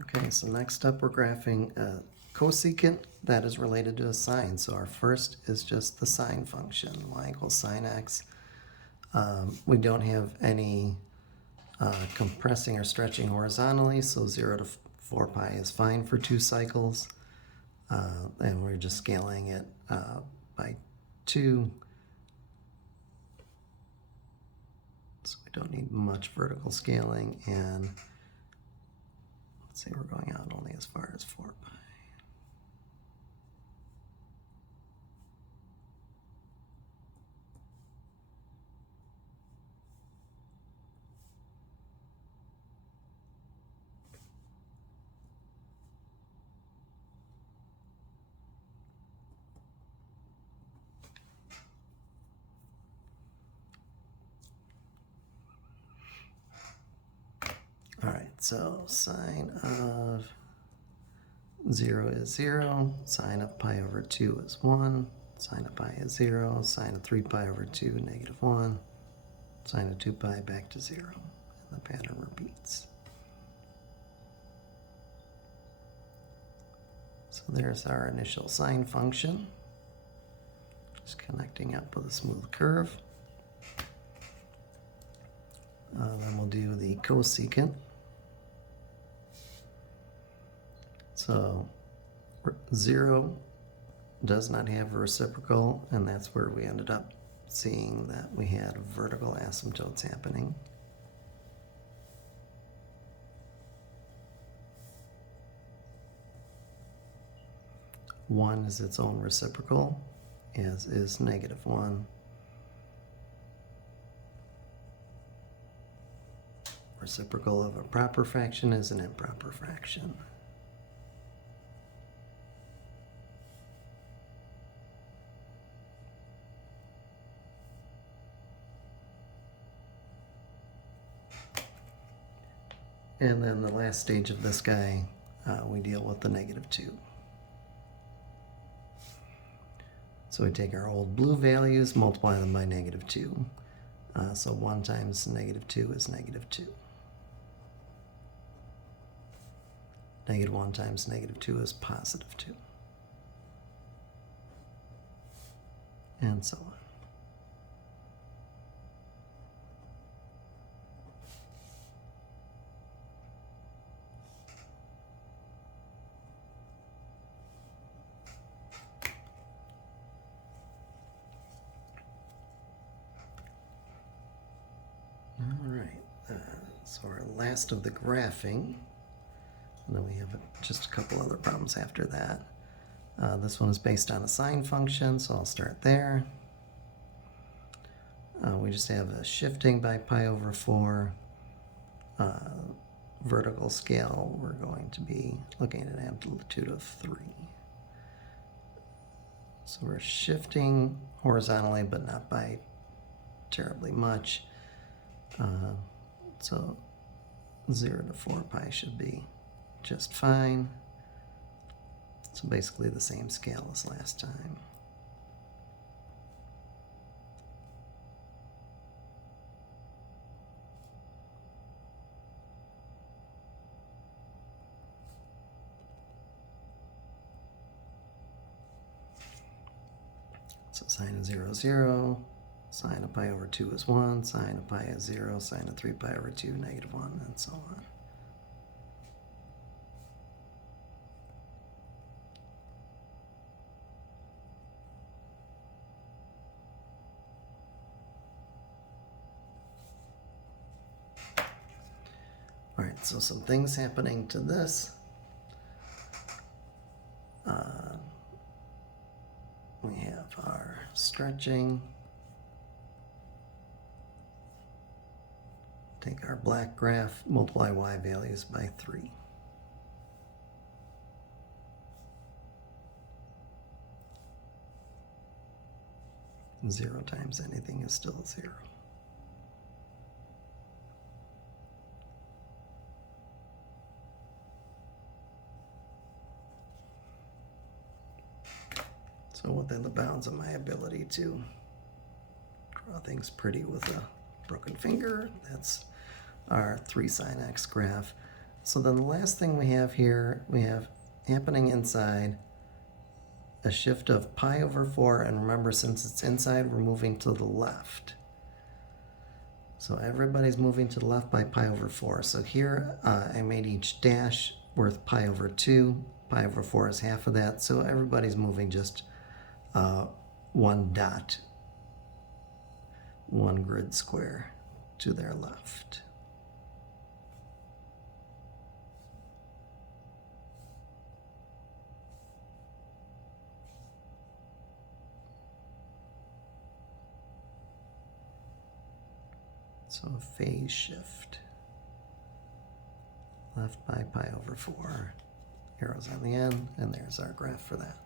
Okay, so next up we're graphing a cosecant that is related to a sine. So our first is just the sine function, y equals sine x. We don't have any compressing or stretching horizontally, so 0 to 4 pi is fine for 2 cycles. And we're just scaling it by 2. So we don't need much vertical scaling, and let's say we're going out only as far as 4 pi. All right, so sine of 0 is 0, sine of pi over 2 is 1, sine of pi is 0, sine of 3 pi over 2, negative 1, sine of 2 pi back to 0, and the pattern repeats. So there's our initial sine function, just connecting up with a smooth curve. Then we'll do the cosecant. So 0 does not have a reciprocal, and that's where we ended up seeing that we had vertical asymptotes happening. One is its own reciprocal, as is negative 1. Reciprocal of a proper fraction is an improper fraction. And then the last stage of this guy, we deal with the negative 2. So we take our old blue values, multiply them by negative 2. So 1 times negative 2 is negative 2. Negative 1 times negative 2 is positive 2. And so on. All right, so our last of the graphing, and then we have just a couple other problems after that. This one is based on a sine function, so I'll start there. We just have a shifting by pi over 4. Vertical scale, we're going to be looking at an amplitude of 3. So we're shifting horizontally, but not by terribly much. So 0 to 4 pi should be just fine. So basically the same scale as last time. So sine of 0 is 0, sine of pi over 2 is 1, sine of pi is 0, sine of 3 pi over 2, negative 1, and so on. All right, so some things happening to this. We have our stretching. Take our black graph, multiply y values by 3. Zero times anything is still 0. So within the bounds of my ability to draw things pretty with a broken finger, that's our 3 sine x graph. So then the last thing we have here, we have happening inside a shift of pi over 4, and remember, since it's inside, we're moving to the left. So everybody's moving to the left by pi over 4. So here I made each dash worth pi over 2. Pi over 4 is half of that, so everybody's moving just one dot, one grid square to their left. So a phase shift. Left by pi over 4. Arrows on the end, and there's our graph for that.